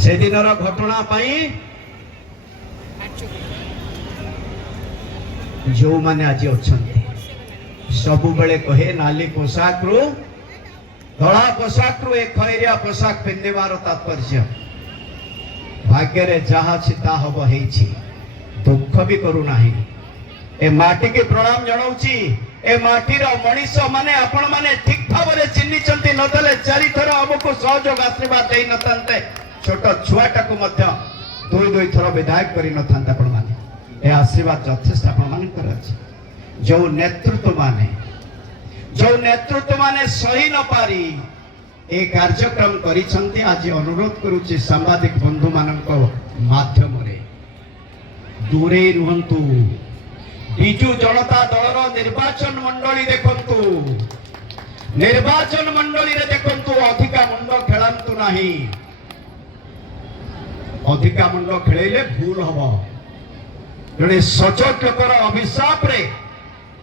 से दिन घटना जो माने आज अच्छा सबु बेले कहे नाली पोशाक रु धड़ा पोशाक रु एक खैरिया पोशाक पिंधार तात्पर्य भाग्य रे जहा चिता हब है दुख भी करूना ए माटी के प्रणाम जनाऊची ए माटीर मनीष माने आपण माने ठीक भाव में चिन्हिचंती नदेले चारि थर हमको सहयोग आशीर्वाद दे नथांते छोट छुआटा को मध्य दुई दुई थर विधायक करि नथांते आपण माने ए आशीर्वाद यथेष्ट आपण माने करछि जो नेतृत्व माने सही न पारी ए कार्यक्रम करिसंती आज अनुरोध करूछि सांबादिक बंधु मानक माध्यम रे दूरे रुहंतु बिजु जनता दलर निर्वाचन मंडली देखंतु निर्वाचन मंडली रे देखंतु अधिका मुंड खेलांतु नाही अधिका मुंड खेलेले भूल हबो जने सचोट लोकर अभिशाप रे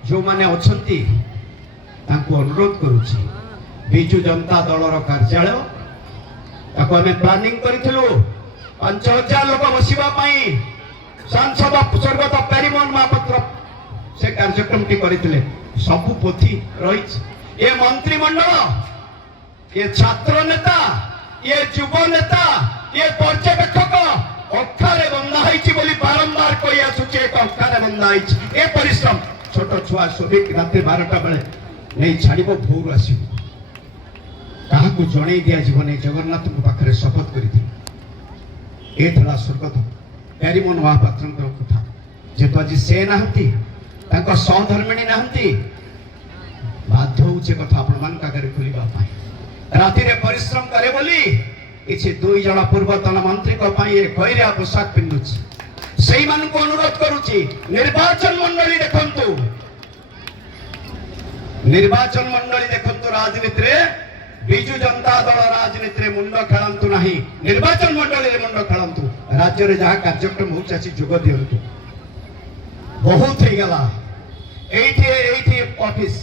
जो माने अछंती तांको अनुरोध करूछि बिजु जनता दलर कार्यालय ताको हमें प्लानिंग करिथिलु 5000 लोक बसिबा पई सांसद स्वर्गत पेरिमोहन महापात्र से कार्यक्रम टी करिथिले सब पोथी रही ये मंत्रिमंडल ये छात्र नेता ये युव नेता ये पर्यवेक्षक अखारे बंधा होइछि बोली बारंबार कहि आसुछि एक अखारे बंधा होइछि ए परिश्रम छोट छुआ सुबिक रात 12टा बेले नहीं छाड़ब भोर आसो क्या जन दि जीवन जगन्नाथ पाखे शपथ कर स्वर्गत प्यारीमोहन महापात्र कथा जेतु आज से नहांती सहधर्मिणी नहांती बाध्य होचे कथा आपण मान आगे खोलिबा राति परिश्रम करे बोली किसी दुई जन पूर्वतन मंत्री खैरिया पोशाक पिंधुची से अनुरोध करुची निर्वाचन मंडली देखंतु निर्वाचन मंडली देखंतु राजनीति रे बिजु जनता दल राजनीति रे मुंड खेलंतु नाही निर्वाचन मंडली रे मुंड खेलंतु राज्य रे जहा कार्यक्रम हो चाची जुग दियंतु बहुत ही गला एठी ऑफिस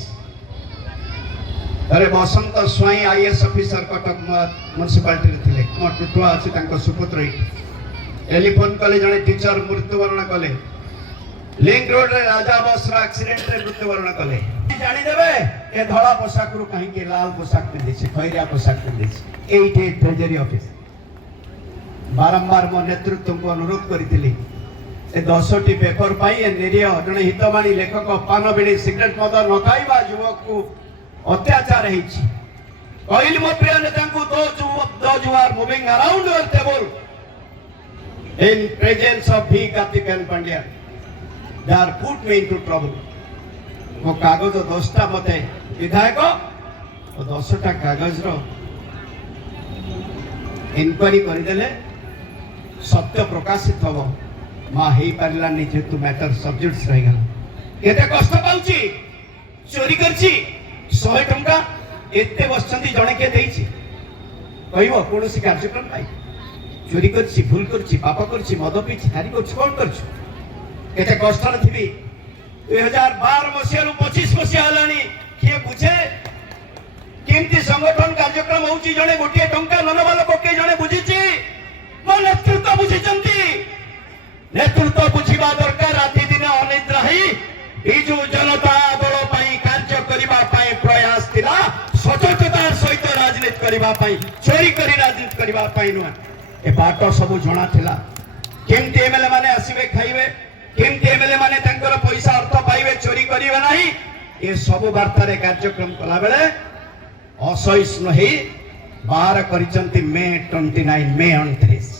अरे बसंत स्वाई आईएएस ऑफिसर कटक म्युनिसिपालिटी रे थिले म टुटुआ अछि तांको सुपुत्र टेलीफोन कले जने टीचर मृत्युवरण कले लिंक रोड रे राजा बस रा एक्सीडेंट रे मृत्युवरण कले जानि देबे ए धळा पोशाक रु कहीं के लाल पोशाक पिंधे छै खैरिया पोशाक पिंधे छै एठी ट्रेजरी ऑफिस बारंबार मो नेतृत्व को अनुरोध करिथिली ए 10टी पेपर पाई ए निरीह जने हितवाणी लेखक पान बिड़ी सिगरेट मद न खाइबा युवक को अत्याचार हेछि कहली मो प्रिय नेता को those who are moving around your table in presence of V. Karthikeyan Pandya they are put me into trouble मो कागज 10टा मते विधायक 10टा कागज रो इंक्वायरी करदेले सत्य प्रकाशित हबो मा हेई पारलानी जेतु मैटर सब्जेक्ट्स रह गला केते कष्ट पाउची चोरी करची 100 टंका एते बसचंती जणे के देइची कहबो कोनोसी कार्यक्रम पाई चोरी करची भूल करची पाप करची मद पीची हारी करची कोन करछु केते कष्ट नथिबी 2012 मसिया 25 मसिया हलानी किए बुझे केमती संगठन कार्यक्रम होउची जणे गोटिए टंका ननबा लोक के जणे बुझिची मो नेतृत्व बुझिचंती नेतृत्व बुझिबा दरकार राति दिन अनिद्रा ही बिजु जनता दल पई कार्य करिबा पई प्रयास थिला सचोटतार सहित राजनीति करिबा पई चोरी करी राजनीति करिबा पई न ए बाटो सब जणा थिला केमती एमएलए माने आसीबे खाइबे केमती एमएलए माने तांकर पैसा अर्थ पाइबे चोरी करिवे नाही ए सब वार्ता रे कार्यक्रम कला बेले असहिष्णु हे बाहर करिसंती मे 29 मे 29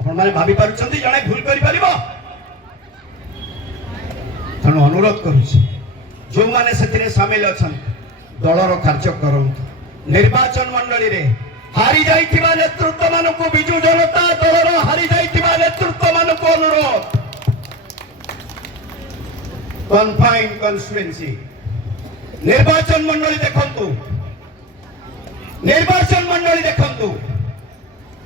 आपण माने भाबी पारुचंती जणे भूल करि परिबो तनु अनुरोध करूछि जो माने सेतिरे शामिल अछन दलर कार्य करंतु निर्वाचन मंडली रे हारी जाइथिबा नेतृत्व मानको बिजु जनता दलर हारी जाइथिबा नेतृत्व मानको अनुरोध कन्फाइंड कन्स्टिट्युएंसी निर्वाचन मंडली देखंतु निर्वाचन मंडली देखंतु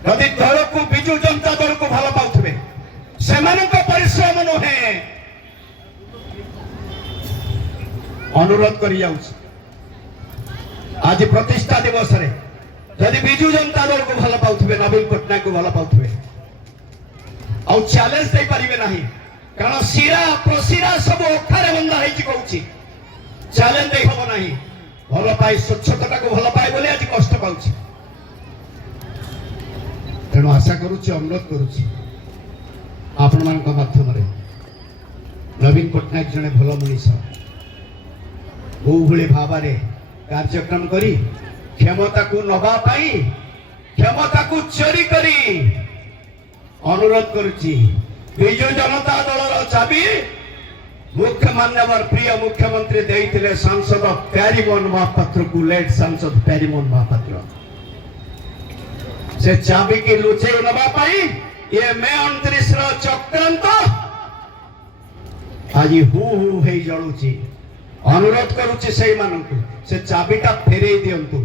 यदि दल को बिजु जनता दल को भल पाउथबे सेमानक परिश्रम नहे अनुरोध करि जाउछ आज प्रतिष्ठा दिवस रे यदि बिजु जनता दल को भल पाउथबे नवीन पट्टनायक को भल पाउथिबे आ चैलेंज दे परिबे नाही कारण सिरा प्रसिरा सब अखारे बंधा हेछि कहूछि चैलेंज दे हबो नाही भल पाई स्वच्छता को भल पाई बोले आज कष्ट पाउछि तेणु आशा करुछि अनुरोध करुछि आपण मानक माध्यम रे नवीन पट्टनायक जने भल मनीष को भली भाव कार्यक्रम करी क्षमता को नबा पाई क्षमता को चोरी करी अनुरोध करुछि विजु जनता दल चाबी मुख्य मान्यवर प्रिय मुख्यमंत्री देइथिले सांसद प्यारीमोहन महापात्र को लेट सांसद प्यारीमोहन महापात्र से चाबी की लुचे नबा पाई ये मे 29 रो चक्रांत आज हु हे जळुची अनुरोध करुछि सेई मानकु से चाबीटा फेरेई दियंतु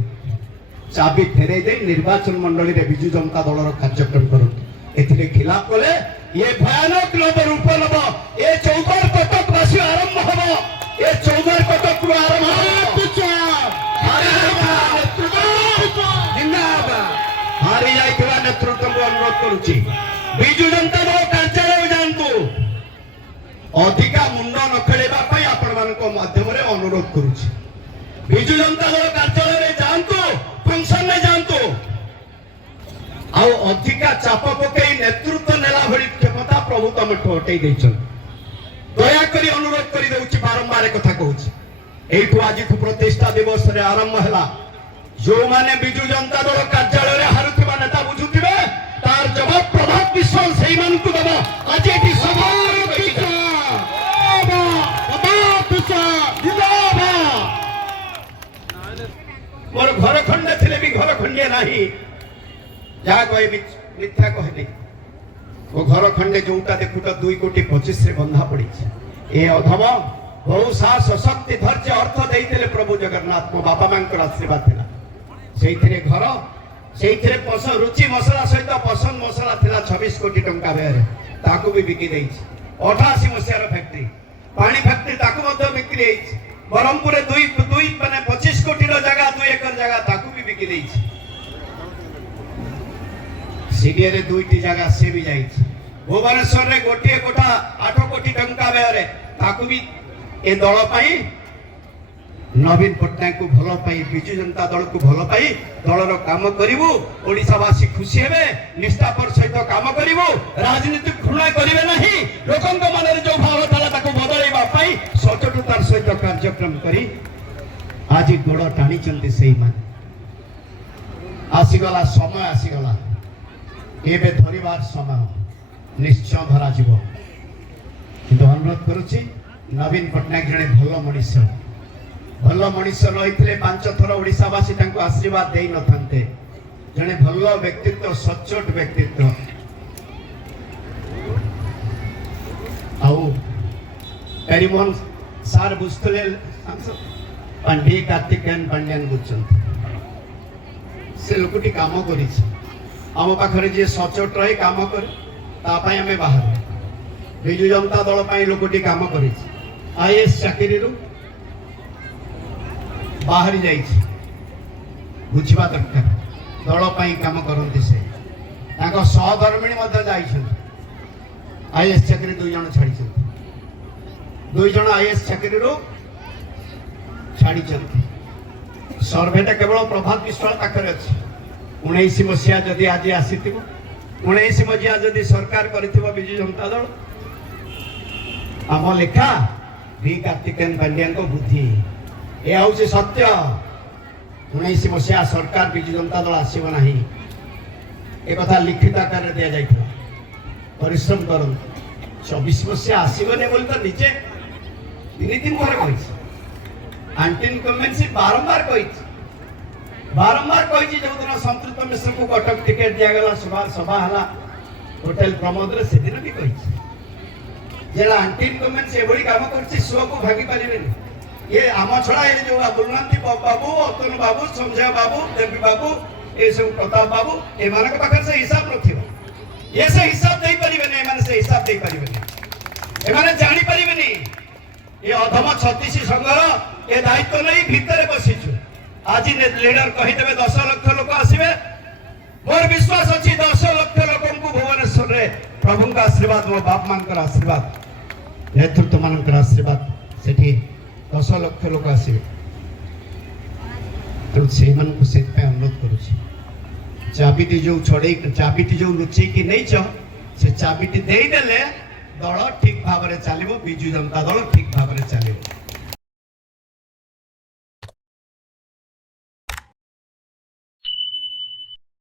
चाबी फेरेई दे निर्वाचन मंडली रे विजु जनता दल रो कार्यक्रम करंतु एथिले खिलाफ कोले ये भयानक रूप नब ये चौधर कटक वासी आरंभ हम ये चौधर कटक हारी जाइथिबा नेतृत्व को अनुरोध करुछि विजु जनता दल कार्यालय जानतु अधिका मुंड न खेलेबा पई आपण मानक माध्यम रे अनुरोध करुछि विजु जनता दल कार्यालय रे जानतु फंक्शन में जानतु आ अधिका चाप पकई नेतृत्व नेला भली क्षमता प्रभु तुम हटई देछन दया करी अनुरोध करी देउछि बारंबार कथा कहूछि एठु आज प्रतिष्ठा दिवस रे आरंभ हला जो माने विजु जनता दल कार्यालय रे हारुथिबा नेता बुझुथिबे तार जवाब प्रभात विश्वास सेई मान को दबा आज एठी सभा मोर घर खंडे थिले भी घर खंडे नाही जहाँ कहे मिथ्या कहले वो घर खंडे जोटा देखुट 2,25,00,000 रे बंधा पड़ी ए अधम बहु साहस शक्ति धैर्य अर्थ देइथिले प्रभु जगन्नाथ मो बापा मांकर आशीर्वाद थिला सेइथिरे घर सेइथिरे पसंद रुचि मसला सहित पसंद मसला थिला 26 कोटी टंका बेरे ताकू भी बिकी देइछि 88 मसियार फैक्ट्री पानी फैक्ट्री ताकू मध्य बिक्री हेइछि बरहमपुर रे 2 माने 25 कोटी रो जगह 2 एकड़ जगह ताकू भी बिकी देइछि सीडीए रे 2टी जगह से भी जाइछि भुवनेश्वर रे गोटिए कोठा 8 कोटी टंका बेरे ताकू भी ए दल पाई नवीन पट्टनायक को भल पाई विजु जनता दल को भल पाई दलर काम करिवु ओडिसावासी खुशी हेबे निष्ठापर सहित काम करिवु राजनीति घृणा करिवे नाही लोकंक मन जो भाव थाला ताको बदलैबा पाई सचोटतार सहित कार्यक्रम करी आज गोड़ टाणी चलते सेई मान आसीगला समय आसीगला एबे धरिबार समय निश्चय धरा जीव किंतु अनुरोध करुछि नवीन पट्टनायक जने भल मनीष रही 5 थर ओडिसावासी तांको आशीर्वाद देई नथांते जने भल व्यक्तित्व सचोट व्यक्तित्व आउ प्यारीमोहन सार बुझतले पांडे कार्तिकेयन पांड्यान बुझछन से लोकटी काम करिछि आम पाखरे जे सचोट रही काम कर तापाई आमे बाहर विजु जनता दल पाई लोकटी काम करिछि आईएएस चाकरी रु बाहरी जाइछि बुझिबा दरकार दल पाई काम करंती से ताको सहधर्मिणी मध्य जाइछन आईएएस चाकरी 2 जण छाडिछन 2 जण आईएएस चाकरी रु छाडिछन सर्वेटा केवल प्रभात विश्वास पाखरे अछि 19 मसिया जदि आज आसीथिबो 19 मसिया जदि सरकार करिथिबो विजु जनता दल आम लेखा भी कार्तिकेयन पांड्यान को बुद्धि ए हूँ सत्य 19 मसिया सरकार विजु जनता दल आसब ना एक लिखित आकार दि जाता परिश्रम कर 24 मसिया आसबनी बोली तो निजे 3 थर कही आंटी इनकम्बेंसी बारंबार कही जो दिन संतृप्त मिश्र को कटक टिकेट दिगला सभा है होटेल प्रमोद से दिन भी कही जेला आंटी इनकम्बेंसी एभली काम कर सुख को भागी पारे ये आम छड़ा ये जो बुलनाथी बाबू अतुल बाबू संजय बाबू देवी बाबू ये सब प्रताप बाबू एमान पाखे से हिसाब नथिबो ये से हिसाब दे परिबेनी एमान से हिसाब दे परिबेनी एमान जानि परिबेनी ये अधम छत्तीस संघर ये दायित्व नहीं भितर बसिछु आज लीडर कही देबे 10 लाख लोक आसीबे मोर विश्वास अछि प्रभु का आशीर्वाद मो बाप मान आशीर्वाद नेतृत्व मान आशीर्वाद से 10 लाख लोक आसवे तेणु से अनुरोध करुच्ची चाबिटी जो छड़े चाबिटी जो लुचेकी नहीं से चाबिटी देदेले दल ठीक भाव में चलो विजु जनता दल ठीक भाव में चलो।